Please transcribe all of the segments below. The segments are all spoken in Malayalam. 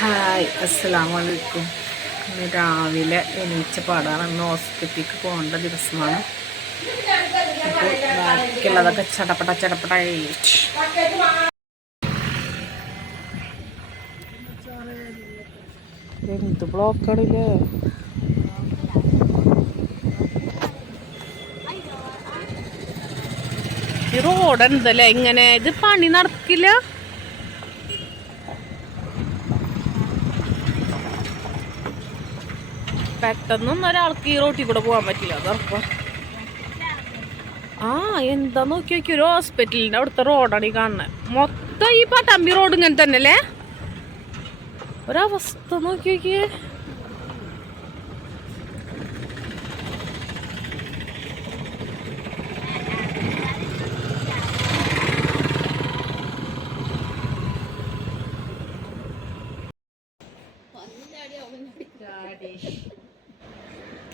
ഹായ് അസ്സാം വലൈക്കും ഇന്ന് രാവിലെ എണീച്ച പാടാണ്. ഇന്ന് ഹോസ്പിറ്റലിലേക്ക് പോകേണ്ട ദിവസമാണ്. ബാക്കിയുള്ളതൊക്കെ ചടപ്പട ചടപ്പട എന്ത് ബ്ലോക്കാണില്ലേ ഈ റോഡ് എന്തല്ലേ ഇങ്ങനെ ഇത് പണി നടക്കില്ല? പെട്ടെന്നൊന്നും ഒരാൾക്ക് ഈ റോട്ടിൽ കൂടെ പോകാൻ പറ്റില്ല അതർപ്പം ആ എന്താ നോക്കി നോക്കി ഒരു ഹോസ്പിറ്റലിന്റെ അവിടുത്തെ റോഡാണ് ഈ കാണുന്നത് മൊത്തം ഈ പട്ടാമ്പി റോഡ് ഇങ്ങനെ തന്നെ അല്ലേ ഒരവസ്ഥ നോക്കി നോക്കിയേ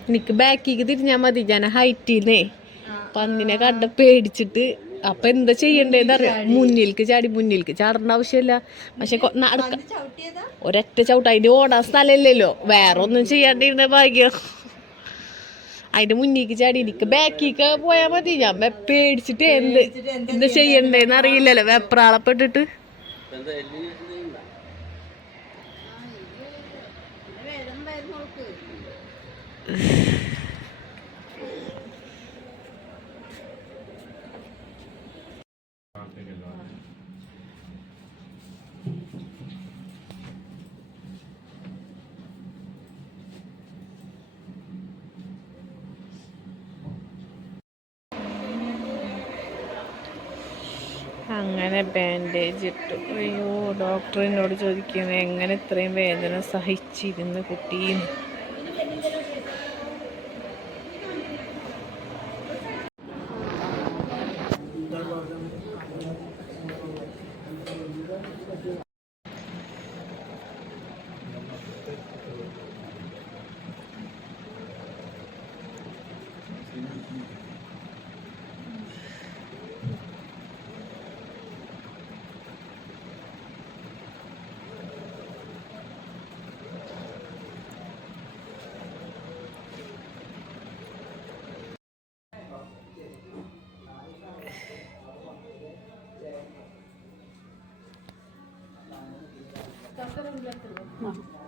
എനിക്ക് ബാക്കിക്ക് തിരിഞ്ഞാൽ മതി. ഞാൻ ഹൈറ്റിന്നേ പന്നിനെ കണ്ട പേടിച്ചിട്ട് അപ്പൊ എന്താ ചെയ്യണ്ടേന്ന് അറിയാം? മുന്നിലേക്ക് ചാടി മുന്നിലേക്ക് ചാടേണ്ട ആവശ്യമില്ല. പക്ഷെ ഒരൊറ്റ ചവിട്ട അതിന്റെ ഓടാൻ സ്ഥലമില്ലല്ലോ. വേറെ ഒന്നും ചെയ്യാണ്ടിരുന്ന ഭാഗ്യം. അതിന്റെ മുന്നിലേക്ക് ചാടി എനിക്ക് ബാക്കിക്ക് പോയാൽ മതി. ഞാൻ പേടിച്ചിട്ട് എന്ത് എന്താ ചെയ്യണ്ടേന്ന് അറിയില്ലല്ലോ. വെപ്രാളപ്പെട്ടിട്ട്. അങ്ങനെ ബാൻഡേജ് ഇട്ടു. അയ്യോ ഡോക്ടറിനോട് ചോദിക്കുന്നത് എങ്ങനെ ഇത്രയും വേദന സഹിച്ചിരുന്ന് കുട്ടീന്ന്? Mau lihat.